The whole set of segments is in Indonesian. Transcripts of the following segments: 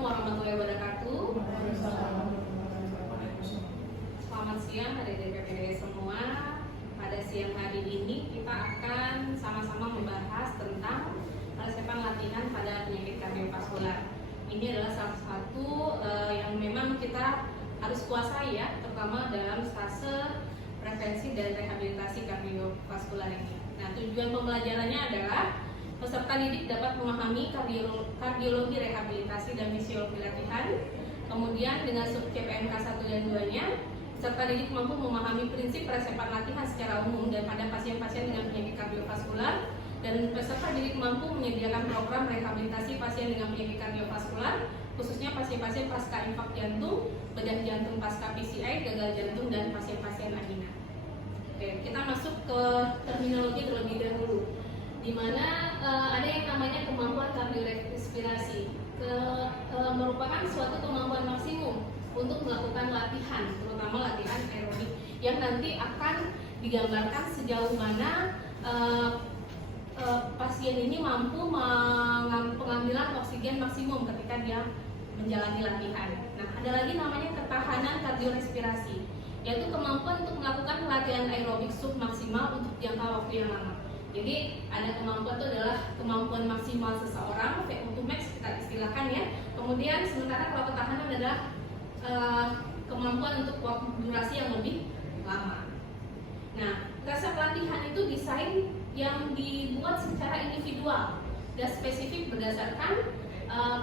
Assalamualaikum warahmatullahi wabarakatuh. Selamat siang adik-adik PPDS semua. Pada siang hari ini kita akan sama-sama membahas tentang resepan latihan pada penyakit kardiovaskular. Ini adalah salah satu yang memang kita harus kuasai ya, terutama dalam fase prevensi dan rehabilitasi kardiovaskular ini. Nah, tujuan pembelajarannya adalah peserta didik dapat memahami kardiologi rehabilitasi dan fisiologi latihan. Kemudian dengan sub CPNK 1 dan 2-nya, peserta didik mampu memahami prinsip resepan latihan secara umum dan pada pasien-pasien dengan penyakit kardiovaskular, dan peserta didik mampu menyediakan program rehabilitasi pasien dengan penyakit kardiovaskular, khususnya pasien-pasien pasca infark jantung, bedah jantung pasca PCI, gagal jantung, dan pasien-pasien angina. Oke, kita masuk ke terminologi terlebih dahulu, di mana ada yang namanya kemampuan kardiorespirasi, merupakan suatu kemampuan maksimum untuk melakukan latihan, terutama latihan aerobik, yang nanti akan digambarkan sejauh mana pasien ini mampu pengambilan oksigen maksimum ketika dia menjalani latihan. Nah, ada lagi namanya ketahanan kardiorespirasi, yaitu kemampuan untuk melakukan latihan aerobik submaksimal untuk jangka waktu yang lama. Jadi ada kemampuan itu adalah kemampuan maksimal seseorang, VO2 max kita istilahkan ya. Kemudian sementara kalau ketahanan adalah kemampuan untuk waktu durasi yang lebih lama. Nah, resep latihan itu desain yang dibuat secara individual dan spesifik berdasarkan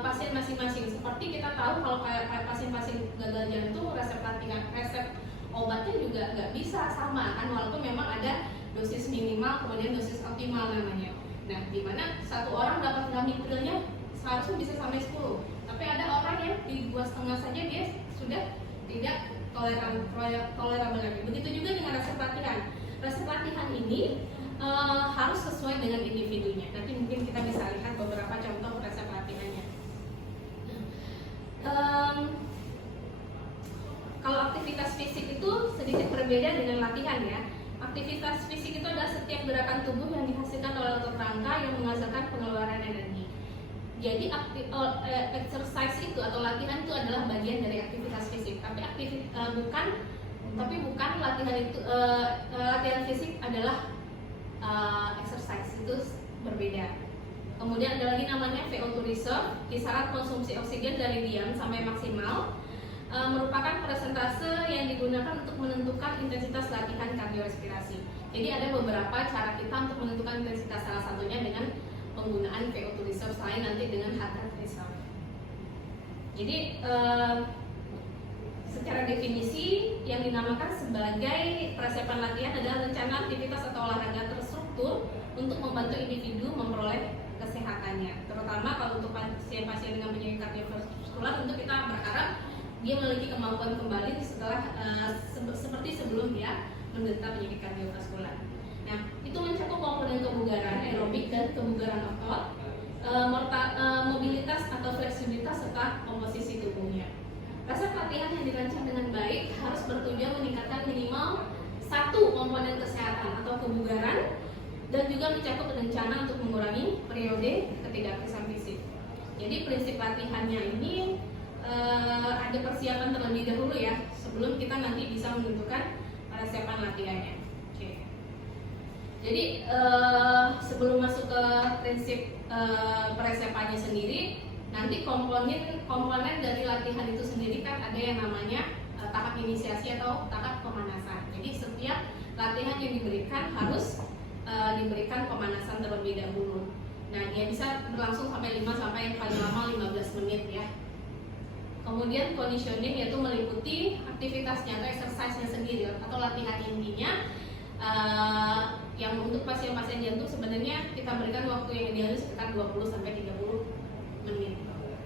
pasien masing-masing. Seperti kita tahu kalau kayak pasien-pasien gagal jantung, resep latihan, resep obatnya juga nggak bisa sama kan, walaupun memang ada dosis minimal kemudian dosis optimal namanya. Nah, di mana satu orang dapat grammitrilnya seharusnya bisa sampai 10, tapi ada orang yang di 2,5 saja dia sudah tidak tolerabel lagi. Begitu juga dengan resep latihan. Resep latihan ini harus sesuai dengan individunya. Nanti mungkin kita bisa lihat beberapa contoh resep latihannya. Kalau aktivitas fisik itu sedikit berbeda dengan latihan ya. Aktivitas fisik itu adalah setiap gerakan tubuh yang dihasilkan oleh otot rangka yang menghasilkan pengeluaran energi. Jadi exercise itu atau latihan itu adalah bagian dari aktivitas fisik. Tapi bukan latihan itu latihan fisik adalah exercise, itu berbeda. Kemudian ada lagi namanya VO2 reserve, kisaran konsumsi oksigen dari diam sampai maksimal. Merupakan persentase yang digunakan untuk menentukan intensitas latihan kardiorespirasi. Jadi ada beberapa cara kita untuk menentukan intensitas, salah satunya dengan penggunaan VO2 reserve, selain nanti dengan heart rate reserve. Jadi secara definisi yang dinamakan sebagai resepan latihan adalah rencana aktivitas atau olahraga terstruktur untuk membantu individu memperoleh kesehatannya. Terutama kalau untuk pasien-pasien dengan penyakit kardiovaskular, untuk kita berharap dia memiliki kemampuan kembali setelah seperti sebelum dia menderita penyakit kardiovaskular. Nah, itu mencakup komponen kebugaran aerobik dan kebugaran otot, mobilitas atau fleksibilitas serta komposisi tubuhnya. Resep latihan yang dirancang dengan baik harus bertujuan meningkatkan minimal satu komponen kesehatan atau kebugaran, dan juga mencakup rencana untuk mengurangi periode ketidakaktifan fisik. Jadi prinsip latihannya ini ada persiapan terlebih dahulu ya, sebelum kita nanti bisa menentukan resepan latihannya. Oke. Jadi sebelum masuk ke prinsip peresepannya sendiri, nanti komponen dari latihan itu sendiri kan ada yang namanya tahap inisiasi atau tahap pemanasan. Jadi setiap latihan yang diberikan harus diberikan pemanasan terlebih dahulu. Nah, dia bisa berlangsung sampai 5 sampai paling lama 15 menit ya. Kemudian conditioning, yaitu meliputi aktivitasnya atau exercise-nya sendiri atau latihan intinya. Yang untuk pasien-pasien jantung sebenarnya kita berikan waktu yang ideal sekitar 20 sampai 30 menit.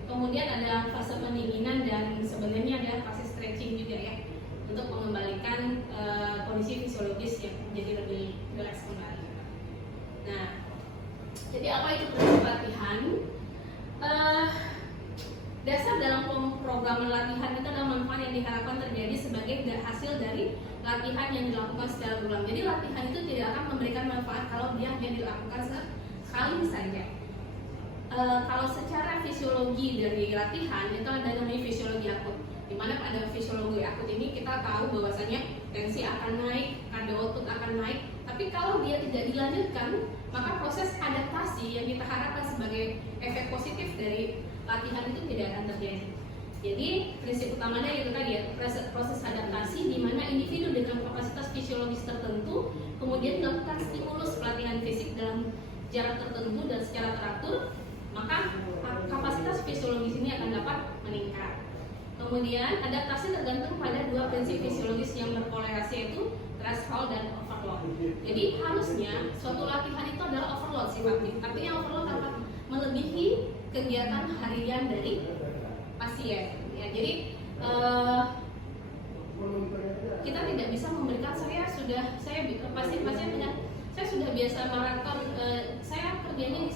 Kemudian ada fase pendinginan dan sebenarnya ada fase stretching juga ya, untuk mengembalikan kondisi fisiologis yang menjadi lebih rileks kembali. Nah, jadi apa itu prinsip latihan? Dasar dalam program latihan itu adalah manfaat yang diharapkan terjadi sebagai hasil dari latihan yang dilakukan secara berulang. Jadi latihan itu tidak akan memberikan manfaat kalau dia hanya dilakukan sekali saja. kalau secara fisiologi dari latihan itu ada namanya fisiologi akut. Di mana pada fisiologi akut ini kita tahu bahwasanya tensi akan naik, kardiotot akan naik. Tapi kalau dia tidak dilanjutkan, maka proses adaptasi yang kita harapkan sebagai efek positif dari latihan itu tidak akan terjadi. Jadi prinsip utamanya itu tadi ya, proses adaptasi di mana individu dengan kapasitas fisiologis tertentu kemudian melakukan stimulus pelatihan fisik dalam jarak tertentu dan secara teratur, maka kapasitas fisiologis ini akan dapat meningkat. Kemudian adaptasi tergantung pada dua prinsip fisiologis yang berkorelasi, yaitu threshold dan overload. Jadi harusnya suatu latihan itu adalah overload sifatnya. Artinya overload dapat melebihi kegiatan harian dari pasien. Ya, jadi kita tidak bisa memberikan pasien dengan saya sudah biasa maraton, saya kerjanya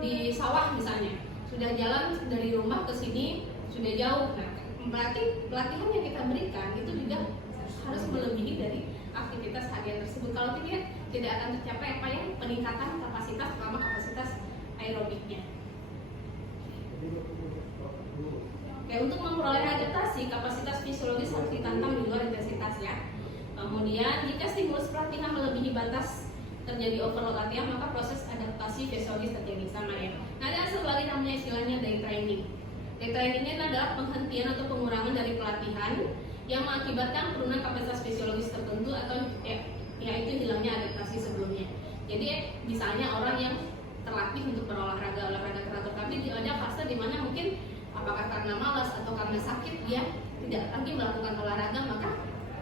di sawah misalnya, sudah jalan dari rumah ke sini sudah jauh. Nah, berarti pelatihan yang kita berikan itu juga harus melebihi dari aktivitas harian tersebut. Kalau tidak akan tercapai apa yang peningkatan kapasitas, terutama kapasitas aerobiknya. Oke, untuk memperoleh adaptasi, kapasitas fisiologis harus ditantang di luar intensitas ya. Kemudian jika stimulus pelatihan melebihi batas terjadi overload latihan, maka proses adaptasi fisiologis terjadi sama ya. Nah, ada satu lagi namanya istilahnya day training. Day training ini adalah penghentian atau pengurangan dari pelatihan yang mengakibatkan penurunan kapasitas fisiologis tertentu atau yaitu hilangnya adaptasi sebelumnya. Jadi misalnya orang yang terlatih untuk berolahraga teratur, tapi ada fase di mana mungkin apakah karena malas atau karena sakit dia tidak lagi melakukan olahraga, maka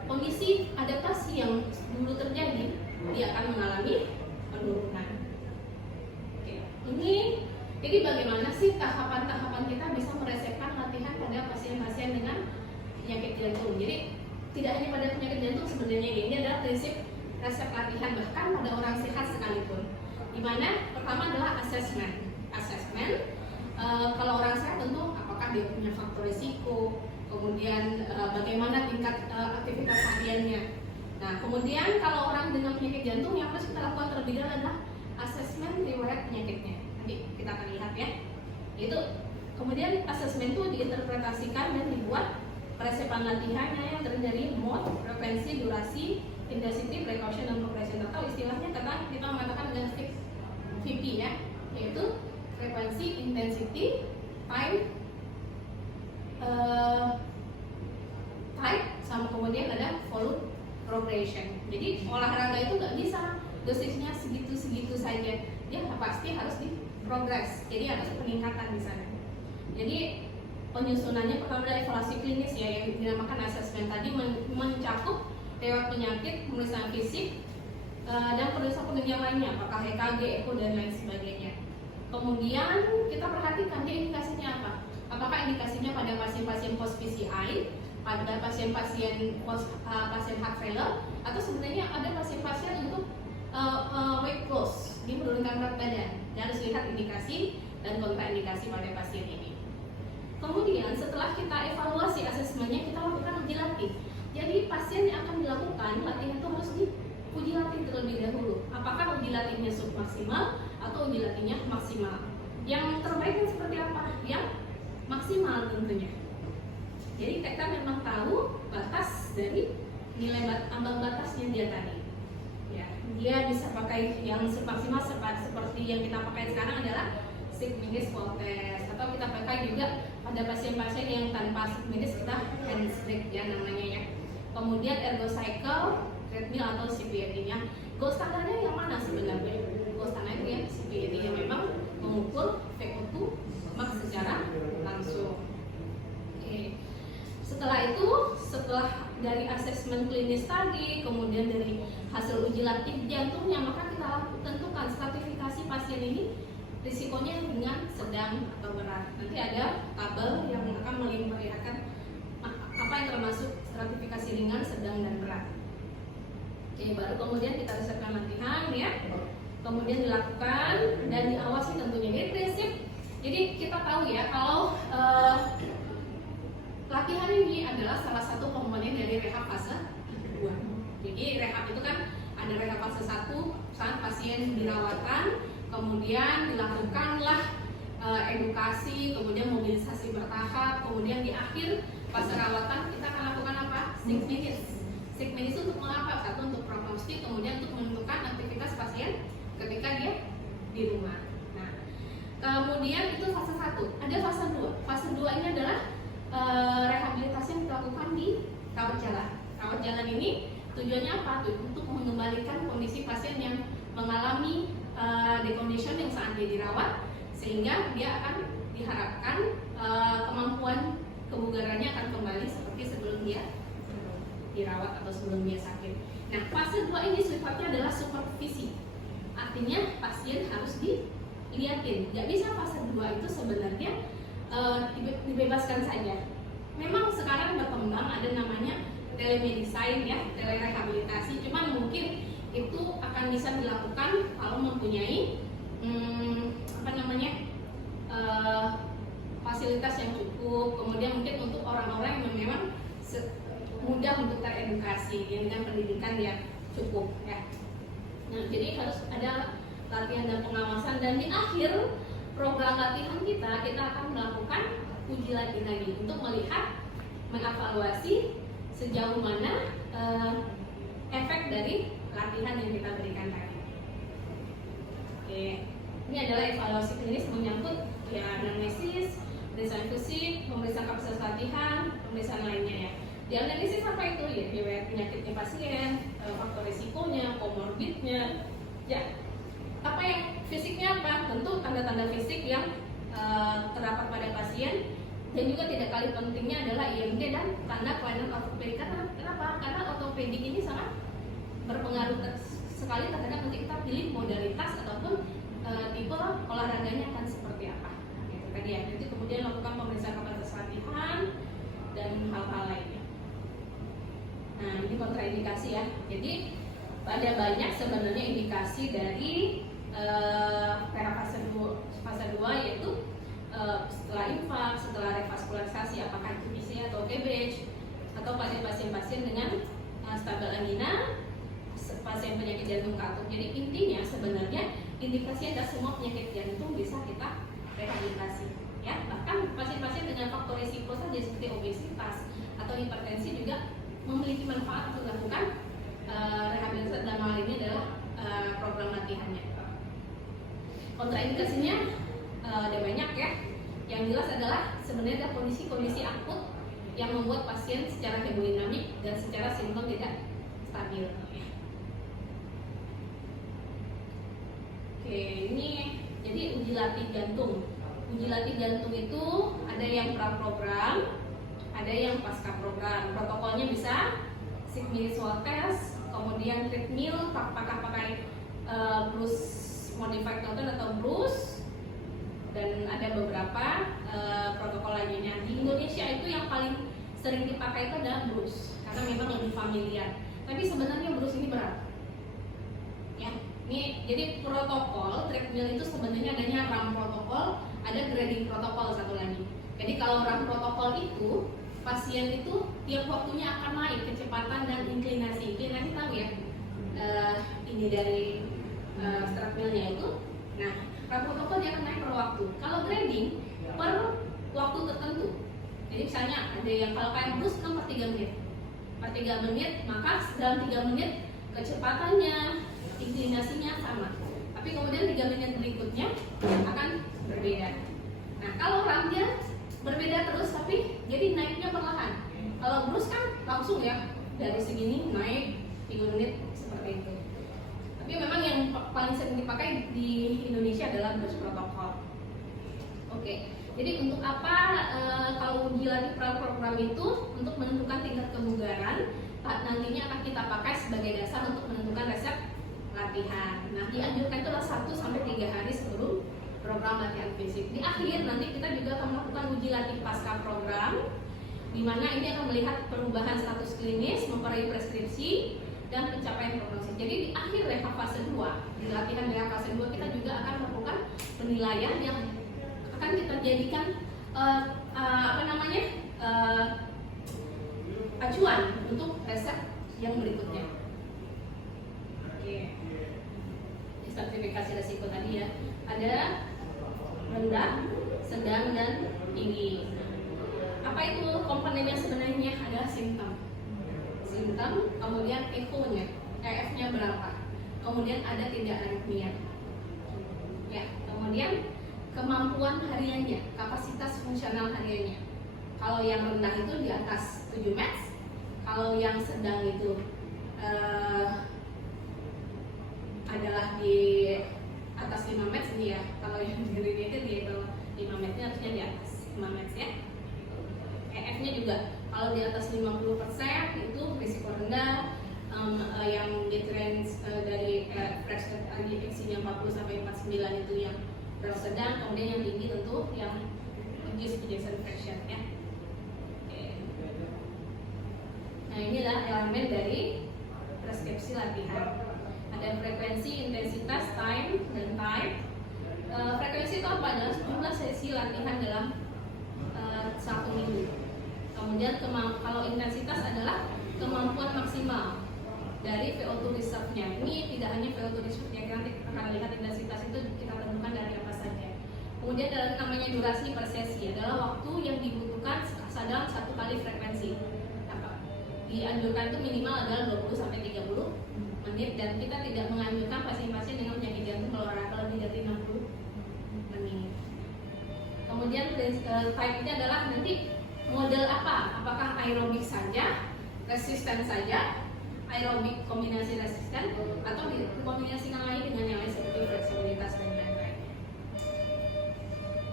kondisi adaptasi yang dulu terjadi dia akan mengalami penurunan. Oke, ini jadi bagaimana sih tahapan-tahapan kita bisa meresepkan latihan pada pasien-pasien dengan penyakit jantung. Jadi tidak hanya pada penyakit jantung sebenarnya, ini adalah prinsip resep latihan bahkan pada orang sehat sekalipun. Dimana pertama adalah assessment. Kalau orang sehat tentu apakah dia punya faktor risiko, kemudian bagaimana tingkat aktivitas hariannya. Nah, kemudian kalau orang dengan penyakit jantung yang harus kita lakukan terlebih dahulu adalah asesmen riwayat penyakitnya. Nanti kita akan lihat ya. Itu kemudian asesmen itu diinterpretasikan dan dibuat peresepan latihannya yang terdiri dari mode, frekuensi, durasi, intensity, precaution, dan progression. Atau istilahnya kita mengatakan dengan VP ya, yaitu frekuensi, intensity, time, type, sama kemudian ada volume, progression. Jadi olahraga itu nggak bisa dosisnya segitu saja, dia pasti harus diprogres. Jadi ada peningkatan di sana. Jadi penyusunannya pertama adalah evaluasi klinis ya, yang dinamakan asesmen tadi mencakup lewat penyakit, pemeriksaan fisik, dan pemeriksaan penunjang lainnya, apakah EKG, echo, dan lain sebagainya. Kemudian kita perhatikan dia indikasinya apa? Apakah indikasinya pada pasien-pasien post PCI, pada pasien-pasien heart failure, atau sebenarnya ada pasien-pasien untuk weight loss, ini menurunkan berat badan. Dan harus lihat indikasi dan kontraindikasi pada pasien ini. Kemudian setelah kita evaluasi asesmennya, kita lakukan uji latih. Jadi pasien yang akan dilakukan latihan itu harus diuji latih terlebih dahulu. Apakah uji latihnya submaksimal atau uji latihnya maksimal? Yang terbaik yang seperti apa? Yang maksimal tentunya. Jadi kita memang tahu batas dari nilai ambang batasnya dia tadi. Ya, dia bisa pakai yang maksimal seperti yang kita pakai sekarang adalah 6-minute walk test, atau kita pakai juga pada pasien-pasien yang tanpa 6-minute kita handshake ya namanya ya. Kemudian ergo cycle, treadmill atau CPAT-nya. Gold standarnya yang mana sebenarnya? Gold standarnya yang CPAT yang memang mengukur VO2 max secara langsung. Oke. Setelah dari asesmen klinis tadi, kemudian dari hasil uji latih jantungnya, maka kita tentukan stratifikasi pasien ini risikonya ringan, sedang, atau berat. Nanti ada tabel yang akan memperlihatkan apa yang termasuk stratifikasi ringan, sedang, dan berat. Oke, baru kemudian kita resepkan latihan ya, kemudian dilakukan dan diawasi tentunya. Jadi prinsip, jadi kita tahu ya kalau latihan ini adalah salah satu komponen dari rehab fase 2. Jadi rehab itu kan ada rehab fase 1 saat pasien dirawatan, kemudian dilakukanlah edukasi, kemudian mobilisasi bertahap, kemudian di akhir fase rawatan kita akan lakukan apa? 6 minutes. 6 minutes untuk mengapa? Satu, untuk prognostik, kemudian untuk menentukan aktivitas pasien ketika dia di rumah. Nah, kemudian itu fase 1. Ada fase 2. Fase 2 ini adalah rehabilitasi yang dilakukan di rawat jalan. Rawat jalan ini tujuannya apa? Untuk mengembalikan kondisi pasien yang mengalami decondition yang saat dia dirawat, sehingga dia akan diharapkan kemampuan kebugarannya akan kembali seperti sebelum dia dirawat atau sebelum dia sakit. Nah, fase 2 ini sifatnya adalah supervisi. Artinya pasien harus dilihatin. Gak bisa fase 2 itu sebenarnya dibebaskan saja. Memang sekarang berkembang ada namanya telemedicine ya, telerehabilitasi. Cuman mungkin itu akan bisa dilakukan kalau mempunyai fasilitas yang cukup, kemudian mungkin untuk orang-orang yang memang mudah untuk teredukasi dengan pendidikan yang cukup ya. Nah, jadi harus ada latihan dan pengawasan, dan di akhir program latihan kita akan melakukan uji latih lagi untuk melihat, mengevaluasi sejauh mana efek dari latihan yang kita berikan tadi. Oke, ini adalah evaluasi klinis menyangkut ya anamnesis, pemeriksaan fisik, pemeriksaan kapasitas latihan, pemeriksaan lainnya ya. Di analisis apa itu? Ya, riwayat penyakitnya pasien, faktor risikonya, komorbidnya, ya. Apa yang fisiknya apa? Tentu tanda-tanda fisik yang terdapat pada pasien, dan juga tidak kalah pentingnya adalah IMD dan tanda kelainan ortopedik. Kenapa? Karena ortopedik ini sangat berpengaruh sekali terhadap nanti kita pilih modalitas ataupun tipe olahraganya akan seperti apa. Gitu tadi ya. Nanti kemudian lakukan pemeriksaan kapasitas latihan dan hal-hal lainnya. Nah, ini kontraindikasi ya. Jadi ada banyak sebenarnya indikasi dari fase 2 yaitu setelah infak, setelah revaskularisasi, apakah itu PCA atau TBH, atau pasien-pasien dengan stabil angina, pasien penyakit jantung katup. Jadi intinya sebenarnya indikasi ada semua penyakit jantung bisa kita rehabilitasi ya. Bahkan pasien-pasien dengan faktor risiko saja seperti obesitas atau hipertensi juga memiliki manfaat untuk dilakukan rehabilitasi, dan hal ini adalah program latihannya. Kontraindikasinya ada banyak ya. Yang jelas adalah sebenarnya ada kondisi-kondisi akut yang membuat pasien secara hemodinamik dan secara simptom tidak stabil. Oke, ini jadi uji latih jantung. Uji latih jantung itu ada yang pra-program, ada yang pasca program. Protokolnya bisa 6 minutes walk test, kemudian treadmill, apakah pakai Bruce modified Norton atau Bruce, dan ada beberapa protokol lainnya. Di Indonesia itu yang paling sering dipakai itu adalah Bruce karena memang lebih familiar. Tapi sebenarnya Bruce ini berat. Ya, ini jadi protokol treadmill itu sebenarnya adanya RAM protokol, ada grading protokol satu lagi. Jadi kalau RAM protokol itu pasien itu tiap waktunya akan naik kecepatan dan inklinasi. Inklinasi tahu ya? Ini dari treadmillnya itu. Nah, RAM protokol dia akan naik per waktu. Kalau grading per waktu tertentu. Jadi misalnya ada yang kalau kayak Bruce kan per 3 menit. Per 3 menit, maka dalam 3 menit kecepatannya, inklinasinya sama. Tapi kemudian 3 menit berikutnya akan berbeda. Nah, kalau RAM dia berbeda terus tapi jadi naiknya perlahan. Kalau Bruce kan langsung ya dari segini naik 3 menit seperti itu. Tapi memang yang paling sering dipakai di Indonesia adalah Bruce protokol. Oke. Jadi untuk apa kalau uji latih program itu untuk menentukan tingkat kebugaran, nantinya akan kita pakai sebagai dasar untuk menentukan resep latihan. Nah, dianjurkan itu adalah 1-3 hari sebelum program latihan fisik. Di akhir nanti kita juga akan melakukan uji latih pasca program, di mana ini akan melihat perubahan status klinis, memperoleh preskripsi, dan pencapaian prognosis. Jadi di akhir reha fase 2, di latihan reha fase 2 kita juga akan melakukan penilaian yang akan kita jadikan acuan untuk resep yang berikutnya. Oke. stratifikasi resiko tadi ya. Ada rendah, sedang, dan tinggi. Apa itu komponennya sebenarnya? Adalah simptom, kemudian echo-nya, EF-nya berapa, kemudian ada tidak aritmia, ya, kemudian kemampuan hariannya, kapasitas fungsional hariannya. Kalau yang rendah itu di atas 7 Mets, kalau yang sedang itu adalah di atas 5 Mets ini ya. Kalau yang di itu di bawah 5 Mets, harusnya di atas 5 Mets ya. EF-nya juga kalau di atas 50% itu risiko rendah, yang di range dari fresh indeksinya 40 sampai 49 itu yang sedang, kemudian yang tinggi tentu yang reduced ejection fraction ya. Oke. Nah, inilah elemen dari preskripsi latihan. Ada frekuensi, intensitas, time, dan type. Frekuensi itu apa? Adalah jumlah sesi latihan dalam 1 minggu. Kemudian kalau intensitas adalah kemampuan maksimal dari VO2 reserve-nya. Ini tidak hanya VO2 reserve-nya, kita nanti akan lihat intensitas itu kita tentukan dari apa saja. Kemudian dalam namanya durasi per sesi adalah waktu yang dibutuhkan dalam 1 kali frekuensi. Dianjurkan itu minimal adalah 20 sampai 30 menit, dan kita tidak menganjurkan pasien-pasien dengan penyakit jantung berolahraga lebih dari 60 menit. Kemudian type-nya adalah nanti model apa? Apakah aerobik saja, resisten saja, aerobik kombinasi resisten, atau dikombinasikan lagi dengan yang lain seperti fleksibilitas dan lain-lain.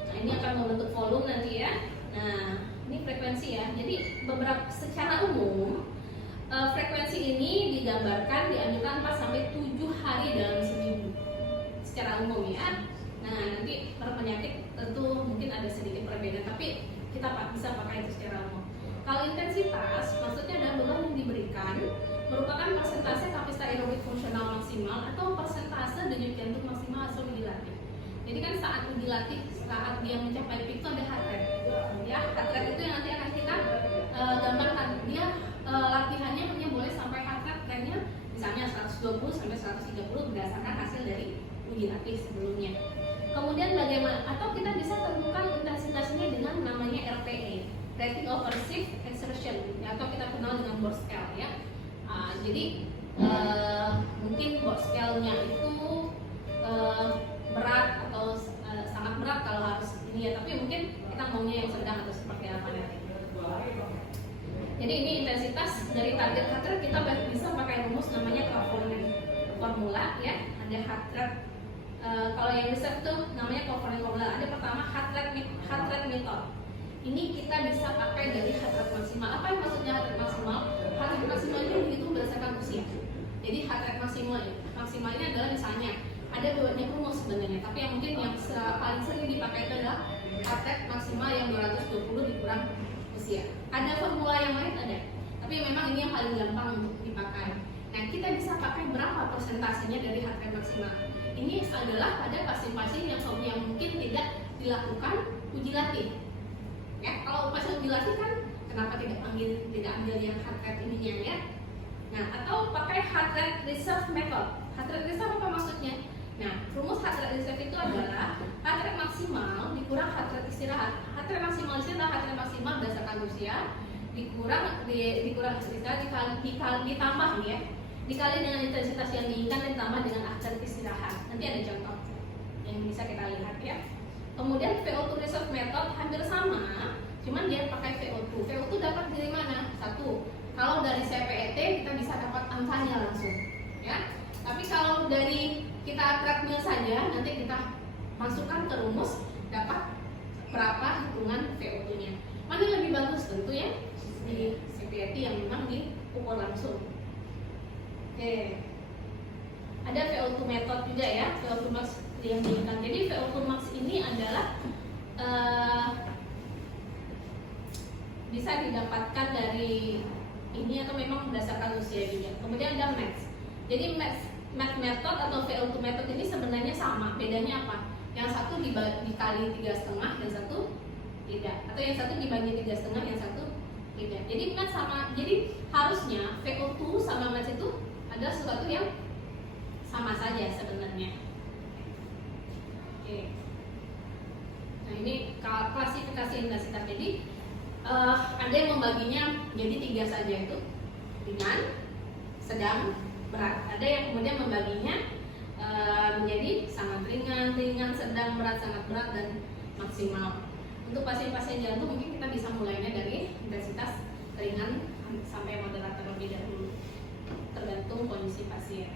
Nah, ini akan membentuk volume nanti ya. Nah, ini frekuensi ya. Jadi beberapa secara umum frekuensi ini digambarkan dianjurkan 4 sampai 7 hari dalam seminggu secara umum ya. Nah, nanti per penyakit tentu mungkin ada sedikit perbedaan, tapi kita bisa pakai itu secara umum. Kalau intensitas maksudnya adalah beban yang diberikan merupakan persentase kapasitas aerobik fungsional maksimal atau persentase denyut jantung maksimal hasil uji latih. Jadi kan saat uji latih, saat dia mencapai peak itu ada heart rate. Ya, heart rate itu yang nanti akan kita gambarkan. Dia latihannya hanya boleh sampai heart rate-nya misalnya 120 sampai 130 berdasarkan hasil dari uji latih sebelumnya. Kemudian bagaimana, atau kita bisa tentukan intensitasnya dengan namanya RPE, rating of perceived exertion, atau kita kenal dengan Borg scale ya. Jadi mungkin Borg scale-nya itu berat atau sangat berat kalau harus ini ya, tapi mungkin kita maunya yang sedang atau seperti apa nanti. Jadi ini intensitas dari target heart rate, kita bisa pakai rumus namanya Covenant formula ya. Ada heart rate, kalau yang reserve itu namanya Covenant formula. Ada pertama heart rate method. Ini kita bisa pakai dari heart rate maksimal. Apa yang maksudnya heart rate maksimal? Heart rate maksimal ini dihitung berdasarkan usia. Jadi heart rate maksimal ini adalah misalnya ada banyak rumus sebenarnya, tapi yang mungkin yang paling sering dipakai itu adalah heart rate maksimal yang 220 dikurang usia. Ada formula yang lain ada, tapi memang ini yang paling gampang untuk dipakai. Nah, kita bisa pakai berapa persentasenya dari heart rate maksimal. Ini adalah pada pasien-pasien yang mungkin tidak dilakukan uji latih. Ya, kalau pasien uji latih kan kenapa tidak ambil yang heart rate ininya ya? Nah, atau pakai heart rate reserve method. Heart rate reserve apa maksudnya? Nah, rumus heart rate reserve itu adalah heart rate maksimal dikurang heart rate istirahat. Heart rate maksimal itu adalah heart rate maksimal berdasarkan usia dikurang istirahat ditambah ya, dikali dengan intensitas yang diinginkan dan ditambah dengan heart rate istirahat. Nanti ada contoh yang bisa kita lihat ya. Kemudian VO2 reserve method hampir sama, cuman dia pakai VO2. VO2 dapat dari mana? Satu, kalau dari CPET kita bisa dapat angkanya langsung ya. Tapi kalau dari kita treadmill saja, nanti kita masukkan ke rumus, dapat berapa hitungan VO2-nya. Mana yang lebih bagus? Tentu ya di CPET yang memang dipukul langsung. Oke. Ada VO2 method juga ya, VO2 max yang diinginkan. Jadi VO2 max ini adalah bisa didapatkan dari ini atau memang berdasarkan usia juga. Kemudian ada max. Jadi max method atau VO2 method ini sebenarnya sama. Bedanya apa? Yang satu dikali 3,5, yang satu tidak. Atau yang satu dibagi 3,5, yang satu tidak. Jadi max sama. Jadi harusnya VO2 sama max itu adalah sesuatu yang sama saja sebenarnya. Oke. Nah ini klasifikasi intensitas. Jadi ada yang membaginya jadi 3 saja, itu ringan, sedang, berat. Ada yang kemudian membaginya menjadi sangat ringan, sedang, berat, sangat berat, dan maksimal. Untuk pasien-pasien jantung mungkin kita bisa mulainya dari intensitas ringan sampai moderat terlebih dahulu, tergantung kondisi pasien.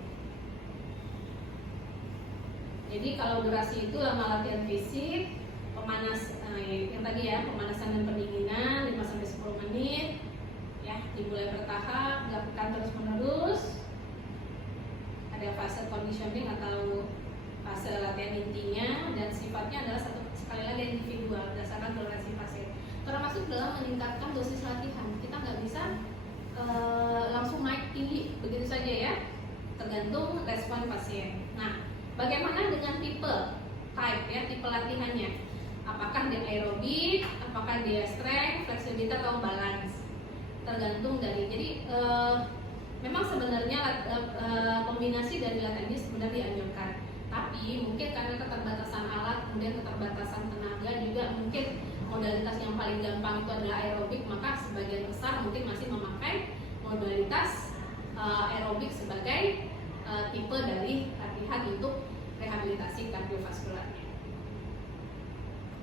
Jadi kalau durasi itu lama latihan fisik, yang tadi ya, pemanasan dan pendinginan 5-10 menit ya, dimulai bertahap, dilakukan terus menerus. Ada fase conditioning atau fase latihan intinya, dan sifatnya adalah sekali lagi individual berdasarkan toleransi pasien, termasuk dalam meningkatkan dosis latihan. Kita nggak bisa langsung naik tinggi begitu saja ya, tergantung respon pasien. Nah, bagaimana dengan tipe ya, tipe latihannya? Apakah dia aerobik, apakah dia strength, fleksibilitas, atau balance? Tergantung dari, jadi memang sebenarnya kombinasi dari latihan ini sebenarnya dianjurkan, tapi mungkin karena keterbatasan alat, kemudian keterbatasan tenaga, juga mungkin modalitas yang paling gampang itu adalah aerobik, maka sebagian besar mungkin masih memakai modalitas aerobik sebagai tipe dari latihan untuk rehabilitasi kardiovaskularnya.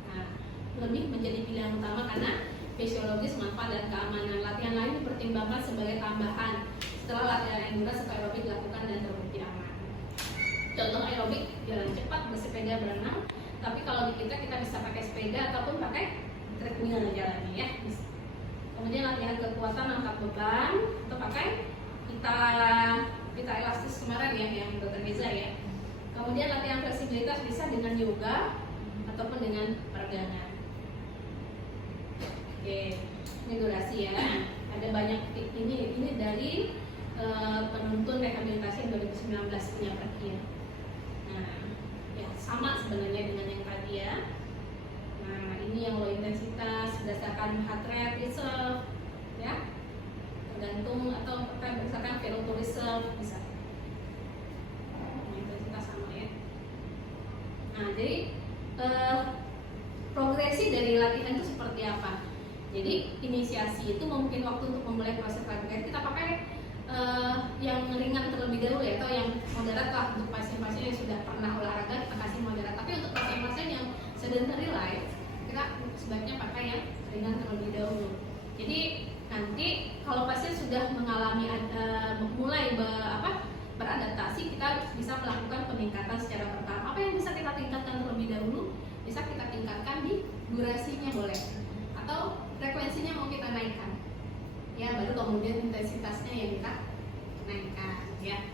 Nah, lebih menjadi pilihan utama karena fisiologis, manfaat, dan keamanan. Latihan lain dipertimbangkan sebagai tambahan setelah latihan endurance atau aerobik dilakukan dan terbukti aman. Contoh aerobik, jalan cepat, bersepeda, berenang. Tapi kalau di kita bisa pakai sepeda ataupun pakai treadmill jalannya ya. Kemudian latihan kekuatan, angkat beban, atau pakai pita elastis kemarin ya, yang Dr. Reza ya. Kemudian latihan fleksibilitas bisa dengan yoga ataupun dengan peregangan. Oke, ini durasi ya. Ada banyak ini dari penuntun rehabilitasi 2019 punya perkian. Nah, ya sama sebenarnya dengan yang tadi ya. Nah, ini yang low intensitas berdasarkan heart rate reserve ya. Tergantung atau berdasarkan VO2 reserve bisa. Intensitas sama ya. Nah, jadi progresi dari latihan itu seperti apa? Jadi inisiasi itu mungkin waktu untuk memulai proses latihan kita pakai yang ringan terlebih dahulu ya, atau yang moderat lah untuk pasien-pasien yang sudah pernah olahraga kita kasih moderat. Tapi untuk pasien-pasien yang sedentary life kita sebaiknya pakai yang ringan terlebih dahulu. Jadi nanti kalau pasien sudah mengalami mulai beradaptasi, kita bisa melakukan peningkatan secara bertahap. Apa yang bisa kita tingkatkan terlebih dahulu? Bisa kita tingkatkan di durasinya boleh, atau frekuensinya mau kita naikkan ya, baru kemudian intensitasnya yang kita naikkan ya.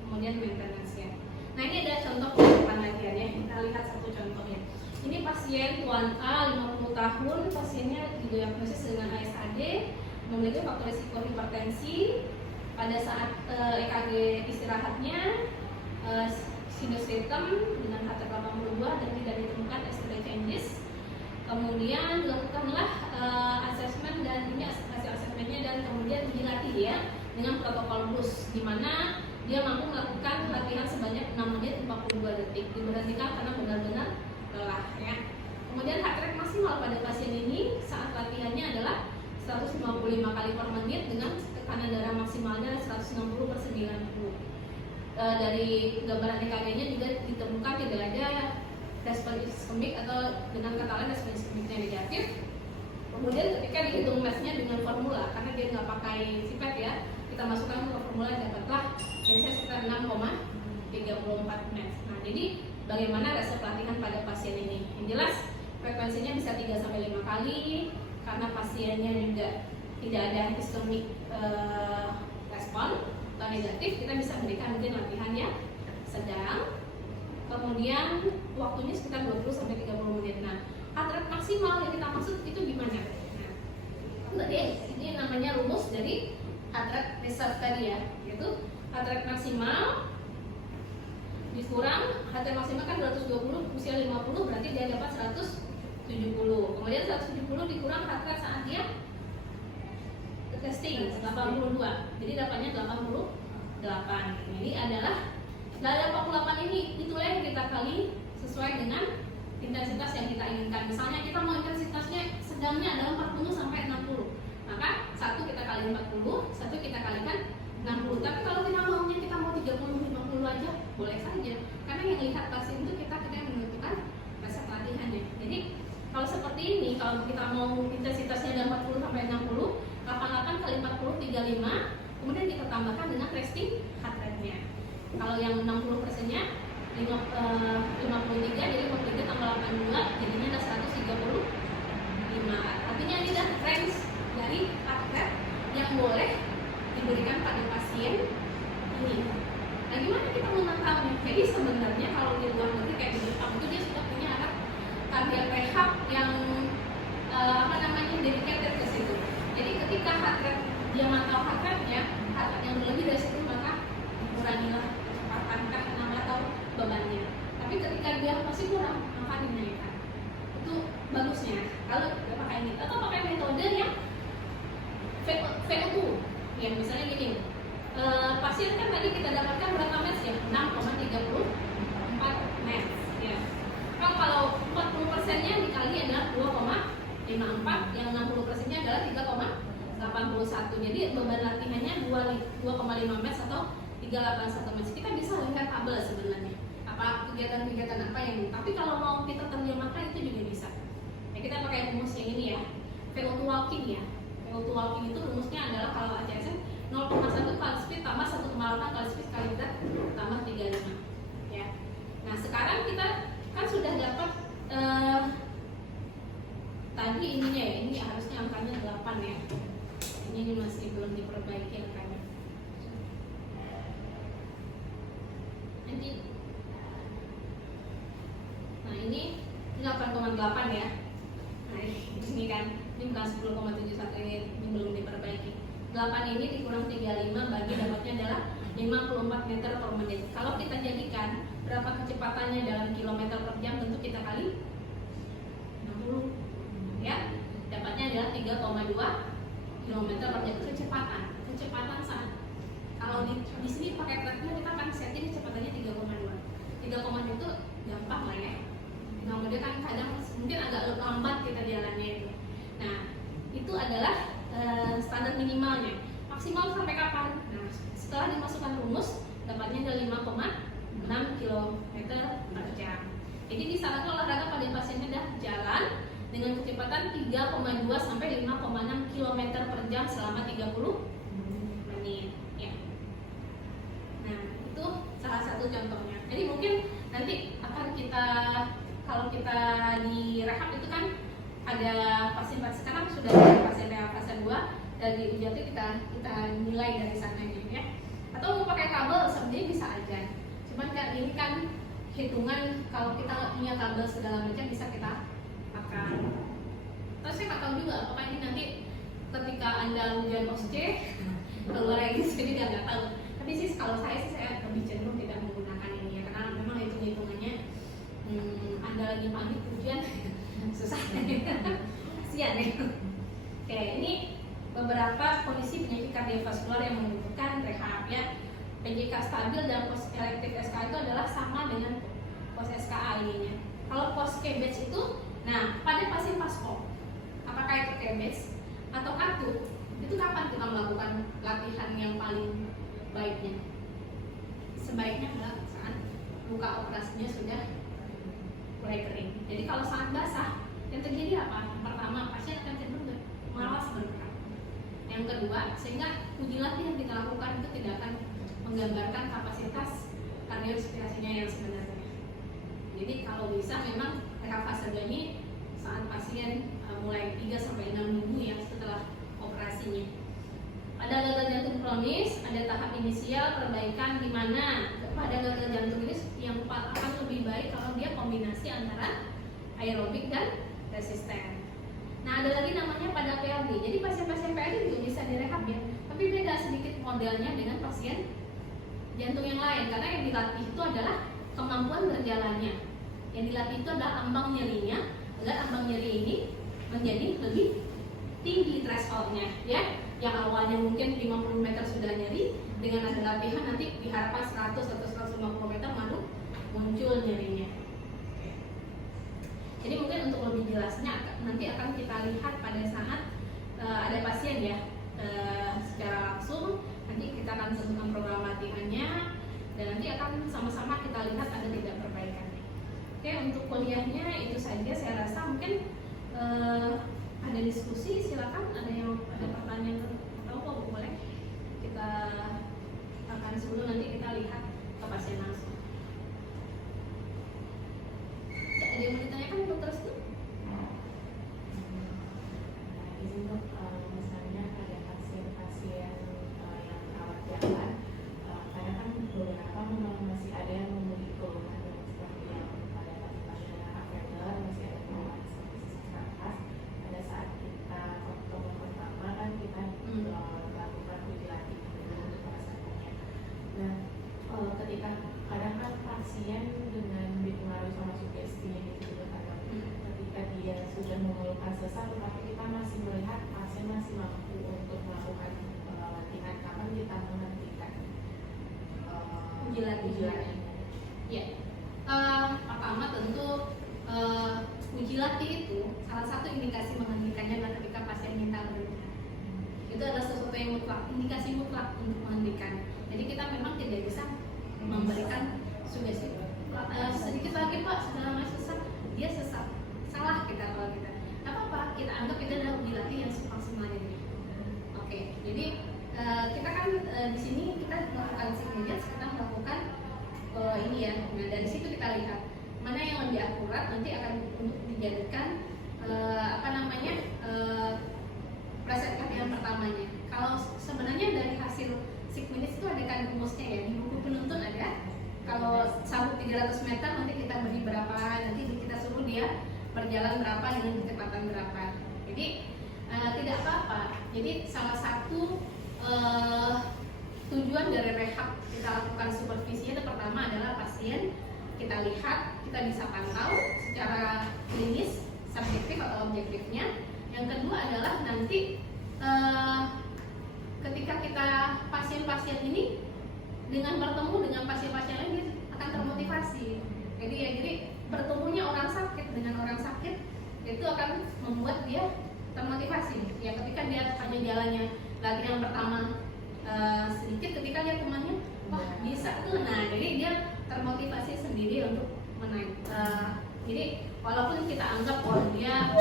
Kemudian maintenance ya. Nah, ini ada contoh penutupan latihan ya. Kita lihat satu contohnya. Ini pasien Tuan A, 50 tahun, pasiennya didiagnosis dengan ASAD, memiliki faktor risiko hipertensi. Pada saat EKG istirahatnya sinus rhythm dengan HT 82 dan tidak ditemukan ST changes. Kemudian dilakukanlah asesmen, dan ini hasil asesmennya, dan kemudian dilatih ya dengan protokol BLUS, di mana dia mampu melakukan latihan sebanyak 6 menit 42 detik, diberhentikan karena benar-benar lelah ya. Kemudian heart rate maksimal pada pasien ini saat latihannya adalah 155 kali per menit dengan tekanan darah maksimalnya 160/90. Dari gambaran EKG-nya juga ditemukan tidak ada respon iskemik atau dengan kata lain respon iskemiknya negatif. Kemudian ketika dihitung mass-nya dengan formula, karena dia nggak pakai sipet ya, kita masukkan ke formula, dapatlah mass-nya sekitar 6,34 mass. Nah, jadi bagaimana resep latihan pada pasien ini? Yang jelas frekuensinya bisa 3-5 kali, karena pasiennya juga tidak ada iskemik respon atau negatif, kita bisa berikan mungkin latihan yang sedang. Kemudian waktunya sekitar 20-30 menit. Nah, heart rate maksimal yang kita maksud itu gimana? Nah, ini namanya rumus dari heart rate reserve tadi ya, yaitu heart rate maksimal dikurang heart rate maksimal kan 220, usia 50 berarti dia dapat 170. Kemudian 170 dikurang heart rate saat dia testing 82, jadi dapatnya 88. Jadi adalah dari 48 ini itulah yang kita kali sesuai dengan intensitas yang kita inginkan. Misalnya kita mau intensitasnya sedangnya adalah 40 sampai 60, maka satu kita kali 40, satu kita kalikan 60. Tapi kalau kita maunya kita mau 30, 50 aja boleh saja, karena yang lihat pasien itu kita yang menentukan resep latihannya. Jadi kalau seperti ini, kalau kita mau intensitasnya adalah 40 sampai 60, 88 kali 40 35, kemudian kita tambahkan dengan resting heart rate-nya. Kalau yang 60%-nya 53, jadi 53 tambah 82 jadinya ada 135. Artinya ini adalah range dari heart rate yang boleh diberikan pada pasien ini. Nah, gimana kita menentukannya? Jadi sebenarnya kalau di luar negeri kayak di Jepang itu dia sudah punya alat cardiac rehab yang dedicated ke situ. Jadi ketika heart rate dia mantau heart rate-nya, heart rate yang lebih dari situ, maka dikurangilah kecepatannya atau bebannya. Tapi ketika dia masih kurang, maka dinaikkan. Itu bagusnya kalau pakai ini, atau pakai metode yang VO2 yang misalnya gini, pasien kan tadi kita dapatkan berapa match ya? 6,34 match ya. Kalau 40%-nya dikali adalah 2,54, yang 60%-nya adalah 3,81. Jadi beban latihannya 2,5 match atau 381 match. Kita bisa lihat tabel sebenarnya apa kegiatan-kegiatan apa yang, tapi kalau mau kita terjemahkan itu juga bisa ya. Kita pakai rumus yang ini ya, VO2 walking ya. VO2 walking itu rumusnya adalah kalau ACSM 0,1 kali speed tambah 1,8 kali speed kali berat tambah 35 ya. Nah sekarang kita kan sudah dapat tadi ininya ya, ini harusnya angkanya 8 ya. Ini masih belum diperbaiki angkanya. Nanti nah ini 8,8 ya. Nah ini kan ini bukan 10,71, ini belum diperbaiki. 8 ini dikurang 35 bagi dapatnya adalah 54 meter per menit. Kalau kita jadikan berapa kecepatannya dalam kilometer per jam, tentu kita kali 60 ya. Dapatnya adalah 3,2 kilometer per jam. Kecepatan saat kalau di sini pakai treadmill kita akan setting kecepatannya 3,2 itu gampang lah ya. Kemudian kan kadang mungkin agak lambat kita jalannya itu. Nah itu adalah standar minimalnya. Maksimal sampai kapan? Nah setelah dimasukkan rumus dapatnya adalah 5,6 km per jam. Jadi disarankan olahraga pada pasiennya adalah jalan dengan kecepatan 3,2 sampai 5,6 km per jam selama 30 menit ya. Nah itu salah satu contohnya. Jadi mungkin nanti akan kita, kalau kita di rehab itu kan ada pasien-pasien, sekarang sudah ada pasien rehab fase 2 dari UJT, kita nilai dari sananya ya. Atau mau pakai kabel sebenarnya bisa aja. Cuman kan ini kan hitungan, kalau kita nggak punya kabel segala macam bisa kita pakai. Terus saya nggak tahu juga apakah ini nanti ketika Anda ujian OSCE keluar lagi, jadi nggak tahu. Tapi sih kalau saya lebih cenderung tidak menggunakan ini ya, karena memang hitung-hitungannya Anda lagi panik ujian susah. Kasihan ya. Oke, ini beberapa kondisi penyakit kardiovaskular yang membutuhkan rehab ya. PJK stabil dan post elektif SK itu adalah sama dengan post SKA ininya. Kalau post KBH itu, nah pada pasien PASCO, apakah itu KBH atau kartu, itu kapan kita melakukan latihan yang paling baiknya? Sebaiknya adalah saat luka operasinya sudah mulai kering. Jadi kalau saat basah, yang terjadi apa? Pertama, pasien akan cenderung malas bergerak. Yang kedua, sehingga uji latihan yang kita lakukan itu tidak akan menggambarkan kapasitas kardiorespirasinya yang sebenarnya. Jadi kalau bisa memang rehab fase 2 ini saat pasien mulai 3-6 minggu ya setelah operasinya. Pada gagal jantung kronis ada tahap inisial perbaikan, di mana pada gagal jantung ini yang akan lebih baik kalau dia kombinasi antara aerobik dan resisten. Nah ada lagi namanya pada PLD. Jadi pasien-pasien PLD juga bisa direhab ya, tapi beda sedikit modelnya dengan pasien jantung yang lain, karena yang dilatih itu adalah kemampuan berjalannya. Yang dilatih itu adalah ambang nyerinya, agar ambang nyeri ini menjadi lebih tinggi thresholdnya ya. Yang awalnya mungkin 50 meter sudah nyeri, dengan ada latihan nanti diharapkan 100 atau 150 meter baru muncul nyerinya. mungkin untuk lebih jelasnya nanti akan kita lihat pada saat ada pasien ya secara langsung. Nanti kita akan tentukan program latihannya dan nanti akan sama-sama kita lihat ada tidak perbaikannya. Oke, untuk kuliahnya itu saja. Saya rasa mungkin ada diskusi, silakan ada yang ada pertanyaan atau apa boleh kita akan sebelum nanti kita lihat ke pasien langsung. Ya, ada yang mau ditanyakan dokter itu? Izin dok, misalnya ada pasien-pasien yang rawat jalan, kadang kan beberapa memang masih ada yang memiliki keluhan seperti yang pada pasien yang fever, masih ada keluhan seperti sesak nafas. Pada saat kita kontak pertama kan kita melakukan uji latih untuk merasakannya. Nah, ketika kadang kan pasien dengan dipengaruhi sama sugesti gitu kan, ketika dia sudah mengeluhkan sesak tetapi kita masih melihat pasien masih mampu untuk melakukan latihan, kapan kita menghentikan Uji latih. Ya, pertama tentu uji latih itu salah satu indikasi menghentikannya adalah ketika pasien minta berhenti. Itu adalah sesuatu yang mutlak, indikasi mutlak untuk menghentikan. Jadi kita memang tidak bisa memberikan sugesti. Sedikit lagi Pak, sedang sesak, dia sesak. Salah kita kalau kita. Gak apa-apa, kita anggap itu adalah uji latih yang semaksimalnya. Oke, jadi kita kan di sini kita melakukan signifikan, kita melakukan ini ya. Nah dari situ kita lihat mana yang lebih akurat nanti akan untuk dijadikan preset latihan pertamanya. Kalau sebenarnya dari hasil signifikan itu ada kan rumusnya ya, di buku penuntun ada. Kalau sabuk 300 meter nanti kita beri berapa, nanti kita suruh dia berjalan berapa dengan kecepatan berapa. Jadi tidak apa-apa. Jadi salah satu tujuan dari rehab kita lakukan supervisi itu pertama adalah pasien kita lihat, kita bisa pantau secara klinis, subjektif atau objektifnya. Yang kedua adalah nanti ketika kita pasien-pasien ini dengan bertemu dengan pasien-pasien lain dia akan termotivasi. Jadi bertemunya orang sakit dengan orang sakit itu akan membuat dia termotivasi. Ya ketika dia hanya jalannya latihan pertama sedikit, ketika lihat temannya wah bisa tuh, nah jadi dia termotivasi sendiri untuk menaik. Jadi walaupun kita anggap dia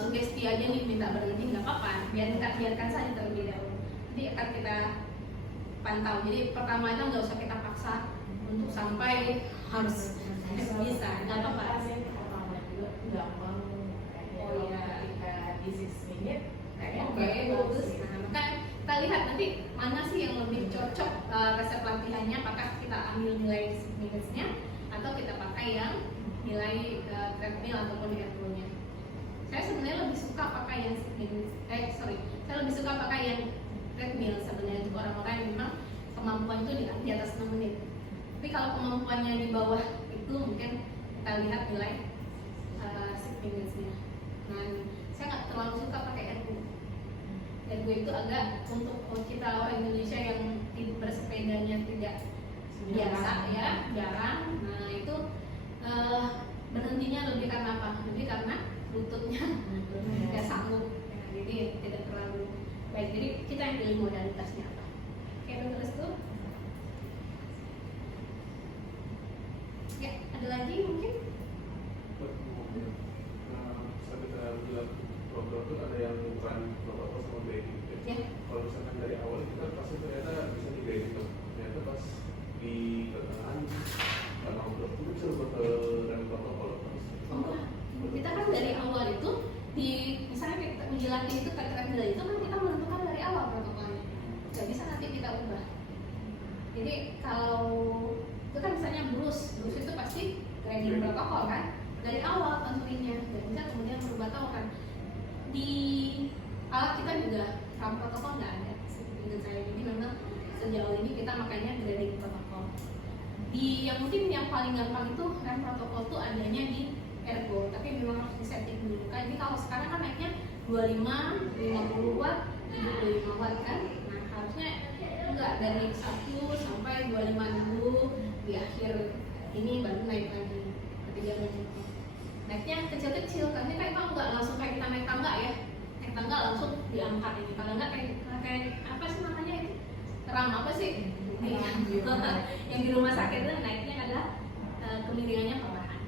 sugesti aja nih minta berhenti, nggak apa-apa, biarkan saja terlebih dahulu. Jadi akan kita pantau. Jadi pertama itu nggak usah kita paksa untuk sampai harus bisa, nggak apa-apa. Pasien pertama juga gampang ketika disease minute Oke, bagus. Nah, maka kita lihat nanti mana sih yang lebih cocok resep latihannya, apakah kita ambil nilai minutes-nya atau kita pakai yang nilai treadmill ataupun ergonya. Saya sebenarnya lebih suka pakai yang saya lebih suka pakai yang treadmill sebenarnya untuk orang-orang yang memang kemampuan itu di atas 6 menit. Tapi kalau kemampuannya di bawah itu mungkin kita lihat nilai minutes-nya. Nah, saya nggak terlalu suka pakai ergo. Ergo itu agak untuk kita orang Indonesia yang bersepedanya tidak biasa ya, jarang. Nah itu berhentinya lebih karena apa? Lebih karena lututnya nggak sanggup. Nah, jadi tidak terlalu baik. Jadi kita yang pilih modalitasnya apa? Oke, terus tuh. Ya, ada lagi mungkin? Program itu ada yang bukan protokol sama guiding. Ya. Kalau misalkan dari awal kita pasti ternyata bisa di guiding, ternyata pas di pertengahan nggak mau itu bisa buat dan protokol. Kita kan dari awal itu misalnya kita uji latih itu treadmill itu kan kita menentukan dari awal protokolnya, nggak bisa nanti kita ubah. Jadi kalau itu kan misalnya brus itu pasti guiding protokol kan dari awal tentunya, nggak bisa kemudian berubah tahu kan. Di alat kita juga RAM protokol nggak ada dengan saya, jadi memang sejauh ini kita makanya grading protokol. Yang mungkin yang paling gampang itu RAM protokol tuh adanya di ergo, tapi memang harus disetting dulu kan. Jadi kalau sekarang kan naiknya 25, 50 watt, 75 watt kan. Nah harusnya enggak dari 1 sampai 25 dulu, di akhir ini baru naik lagi ke 30. naiknya kecil-kecil, tapi kan emang nggak langsung kayak kita naik tangga ya, naik tangga langsung diangkat ini, kalau nggak kayak apa sih namanya itu, ram apa sih yang di rumah sakit itu naiknya adalah kemiringannya perlahan.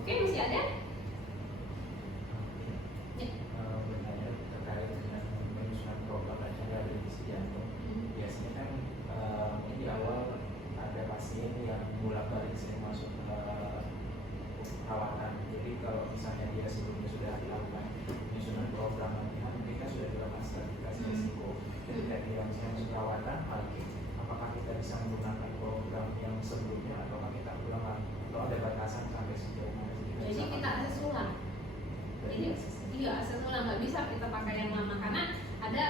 Oke, masih ada? Ya. Bertanya terkait dengan menyusun program acara dari jantung. Biasanya kan mungkin di awal ada pasien yang bolak-balik sering masuk ke perawatan. Jadi kalau misalnya dia sebelumnya sudah dilakukan penyusunan program latihan, mereka sudah dilakukan stratifikasi risiko. Ketika dia misalnya masuk perawatan, apakah kita bisa menggunakan program yang sebelumnya atau kita ulang lagi? Atau ada batasan sampai sejauh mana? Jadi kita akses ulang. Jadi iya akses ulang, nggak bisa kita pakai yang lama karena ada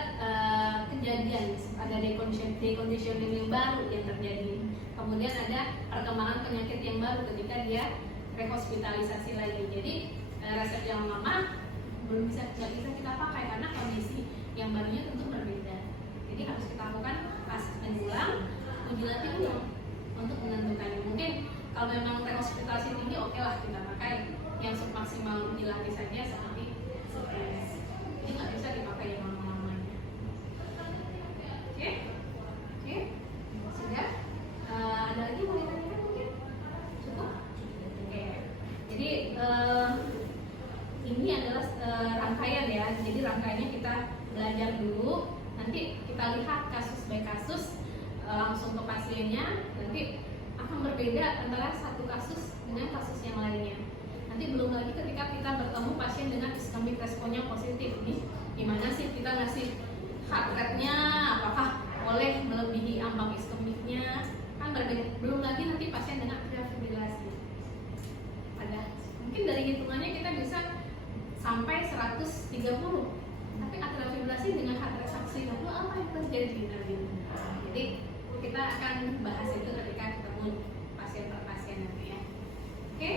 kejadian, ada deconditioning yang baru yang terjadi. Kemudian ada perkembangan penyakit yang baru ketika dia rehospitalisasi lagi. Jadi resep yang lama belum bisa kita pakai karena kondisi yang barunya tentu berbeda. Jadi harus kita lakukan asesmen ulang, uji latih ulang untuk menentukan. Mungkin kalau memang rehospitalisasi tinggi, oke lah kita pakai yang maksimal uji latih saja seperti jadi nggak bisa dipakai yang lama-lamanya. Oke, sudah. Ada lagi mau ditanyakan mungkin? Cukup? Oke. Jadi ini adalah rangkaian ya. Jadi rangkaiannya kita belajar dulu. Nanti kita lihat kasus by kasus langsung ke pasiennya. Nanti akan berbeda antara satu kasus dengan kasus yang lainnya. Nanti belum lagi ketika kita bertemu pasien dengan iskemik responnya positif nih, gimana sih kita ngasih heart rate-nya, apakah boleh melebihi ambang iskemiknya, kan berbeda. Belum lagi nanti pasien dengan atrial fibrilasi. Ada mungkin dari hitungannya kita bisa sampai 130, tapi atrial fibrilasi dengan heart rate 150 apa yang terjadi nanti? Jadi kita akan bahas itu ketika ketemu pasien per pasien nanti ya. Oke.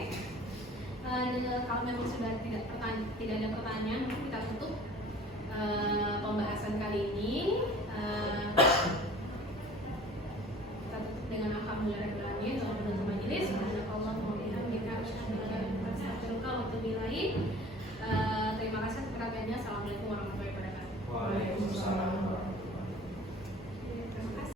Kalau memang sudah tidak ada pertanyaan, kita tutup.